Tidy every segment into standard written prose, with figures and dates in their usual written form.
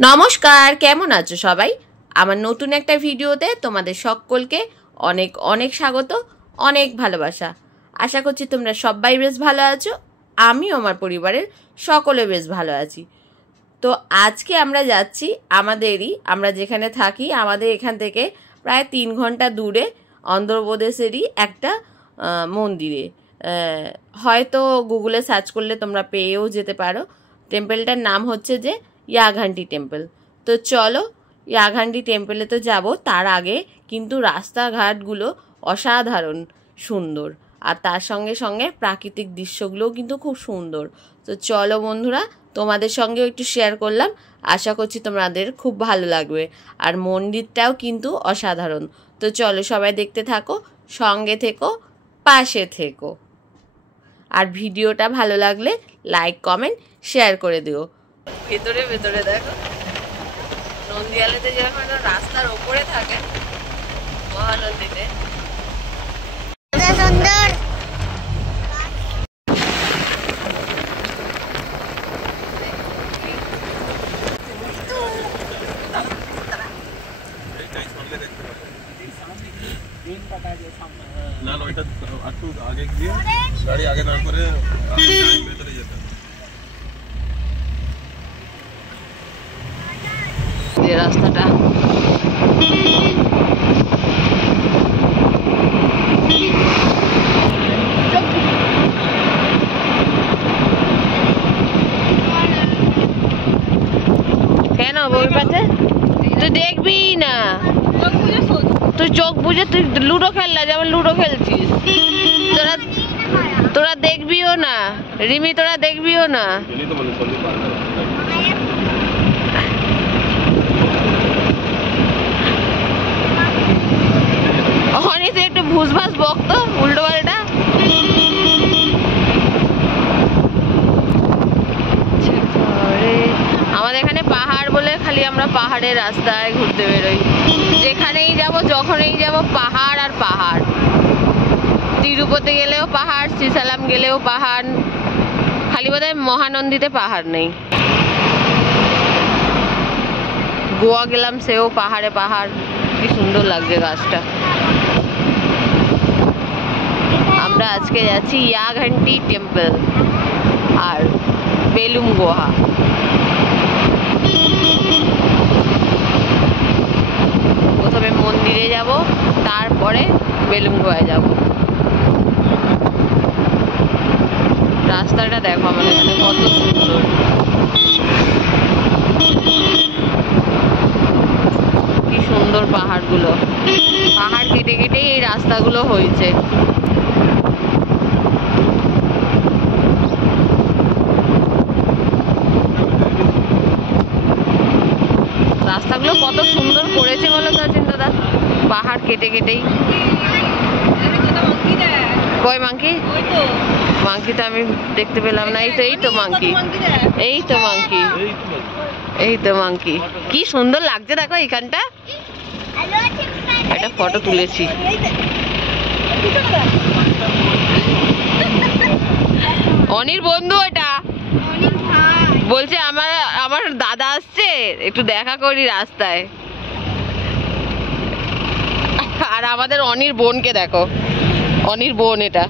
নমস্কার, কেমন আছো সবাই? আমার নতুন একটা ভিডিওতে তোমাদের সকলকে অনেক অনেক স্বাগত, অনেক ভালোবাসা। আশা করছি তোমরা সবাই বেশ ভালো আছো। আমিও আমার পরিবারের সকলে বেশ ভালো আছি। তো আজকে আমরা যাচ্ছি আমরা যেখানে থাকি আমাদের এখান থেকে প্রায় 3 ঘন্টা দূরে অন্ধ্রপ্রদেশেরই একটা মন্দিরে। হয়তো গুগলে সার্চ করলে তোমরা পেয়েও যেতে পারো। টেম্পলটার নাম হচ্ছে যে ইয়াঘান্টি টেম্পল। তো চলো ইয়াঘান্টি টেম্পলে তো যাব, তার আগে কিন্তু রাস্তাঘাটগুলো অসাধারণ সুন্দর, আর তার সঙ্গে সঙ্গে প্রাকৃতিক দৃশ্যগুলোও কিন্তু খুব সুন্দর। তো চলো বন্ধুরা, তোমাদের সঙ্গেও একটু শেয়ার করলাম, আশা করছি তোমাদের খুব ভালো লাগবে। আর মন্দিরটাও কিন্তু অসাধারণ। তো চলো সবাই দেখতে থাকো, সঙ্গে থেকো, পাশে থেকো। আর ভিডিওটা ভালো লাগলে লাইক কমেন্ট শেয়ার করে দিও। ভেতরে ভেতরে দেখো, নন্দিয়ালেতে যেরকম রাস্তার ওপরে থাকে, মহানন্দীতে সুন্দর। না ওইটা একটু আগে গিয়ে গাড়ি আগে না করে ভেতরে যেতে যে রাস্তাটা কেন বলবাতে তুই দেখবি না, তুই চোখ বুঝে তুই লুডো খেললা, যেমন লুডো খেলছিস। তোরা দেখবিও না রিমি, তোরা দেখবিও না। অনেক একটু ভুসভাস বকতো উল্টো পাল্টা। আমাদের এখানে পাহাড় বলে খালি আমরা পাহাড়ের রাস্তায় ঘুরতে বেরোই। যেখানেই যাব যখনই যাব পাহাড় আর পাহাড়। তিরুপতি গেলেও পাহাড়, শ্রীসালাম গেলেও পাহাড়, খালি বোধহয় মহানন্দীতে পাহাড় নেই। গোয়া গেলাম, সেও পাহাড়ে পাহাড়। কি সুন্দর লাগছে গাছটা। আমরা আজকে যাচ্ছি ইয়াঘান্টি টেম্পল আর বেলুম গুহা। প্রথমে মন্দিরে যাব, তারপরে বেলুম গুহায় যাব। রাস্তাটা দেখো আমাদের এখানে কত সুন্দর। কি সুন্দর পাহাড়গুলো, পাহাড় কেটে কেটেই এই রাস্তাগুলো হয়েছে। রাস্তাগুলো কত সুন্দর করেছে বলো তো চিন্তাদা, পাহাড় কেটে কেটেই। কই মাংকি? মাংকি তো আমি দেখতে পেলাম না। এই তো মাংকি, এই তো মাংকি, এই তো মাংকি। কি সুন্দর লাগছে দেখো এখানটা। একটা ফটো তুলেছি। অনির বন্ধু এটা বলছে আমার দাদা আসছে, একটু দেখা করি রাস্তায়। আর আমাদের অনির বোনকে দেখো, অনির বোন এটা।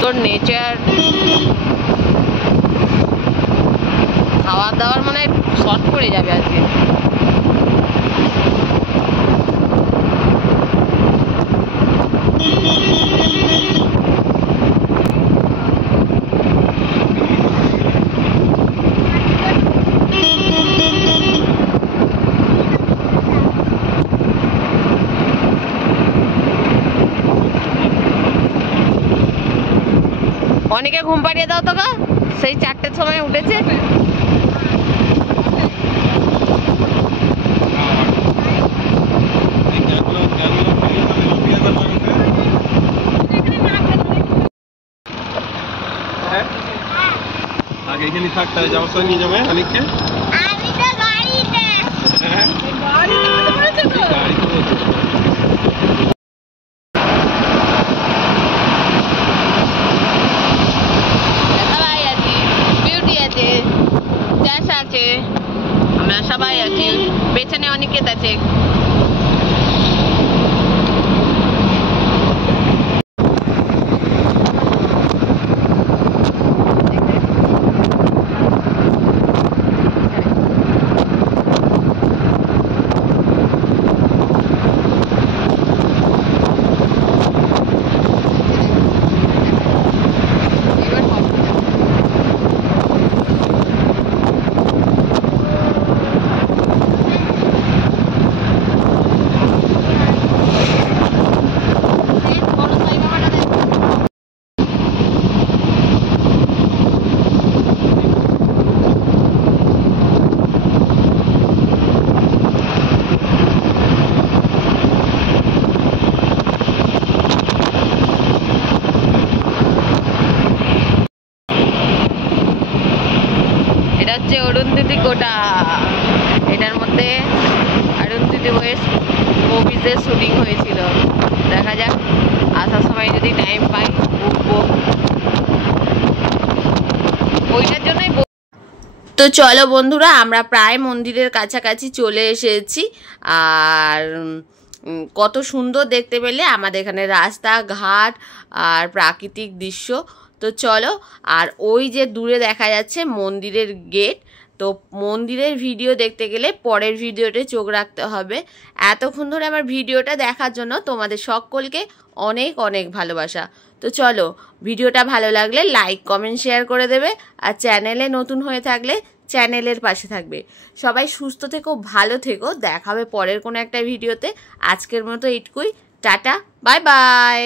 তোর নেচার, খাওয়া দাওয়ার মানে শর্ট পড়ে যাবে আজকে। অনেকে ঘুম পাড়িয়ে দাও তো গা, সেই 4টের সময় উঠেছে। আগে এখানে থাকতে হয়, যাওয়ার সময় নিয়ে যাবে অনেককে। আমি তো গাড়িতে, গাড়ি তো মুভিজের শুটিং হয়েছিল। দেখা যাক, আসার সময় যদি টাইম পাই উঠবো, ওইটার জন্যই। তো চলো বন্ধুরা, আমরা প্রায় মন্দিরের কাছাকাছি চলে এসেছি। আর কত সুন্দর দেখতে পেলে আমাদের এখানে রাস্তাঘাট আর প্রাকৃতিক দৃশ্য। তো চলো, আর ওই যে দূরে দেখা যাচ্ছে মন্দিরের গেট। তো মন্দিরের ভিডিও দেখতে গেলে পরের ভিডিওতে চোখ রাখতে হবে। এতক্ষণ ধরে আমার ভিডিওটা দেখার জন্য তোমাদের সকলকে অনেক অনেক ভালোবাসা। তো চলো, ভিডিওটা ভালো লাগলে লাইক কমেন্ট শেয়ার করে দেবে, আর চ্যানেলে নতুন হয়ে থাকলে চ্যানেলের পাশে থাকবে। সবাই সুস্থ থেকো, ভালো থেকো, দেখা হবে পরের কোনো একটা ভিডিওতে। আজকের মতো এইটুকুই, টাটা, বাই বাই।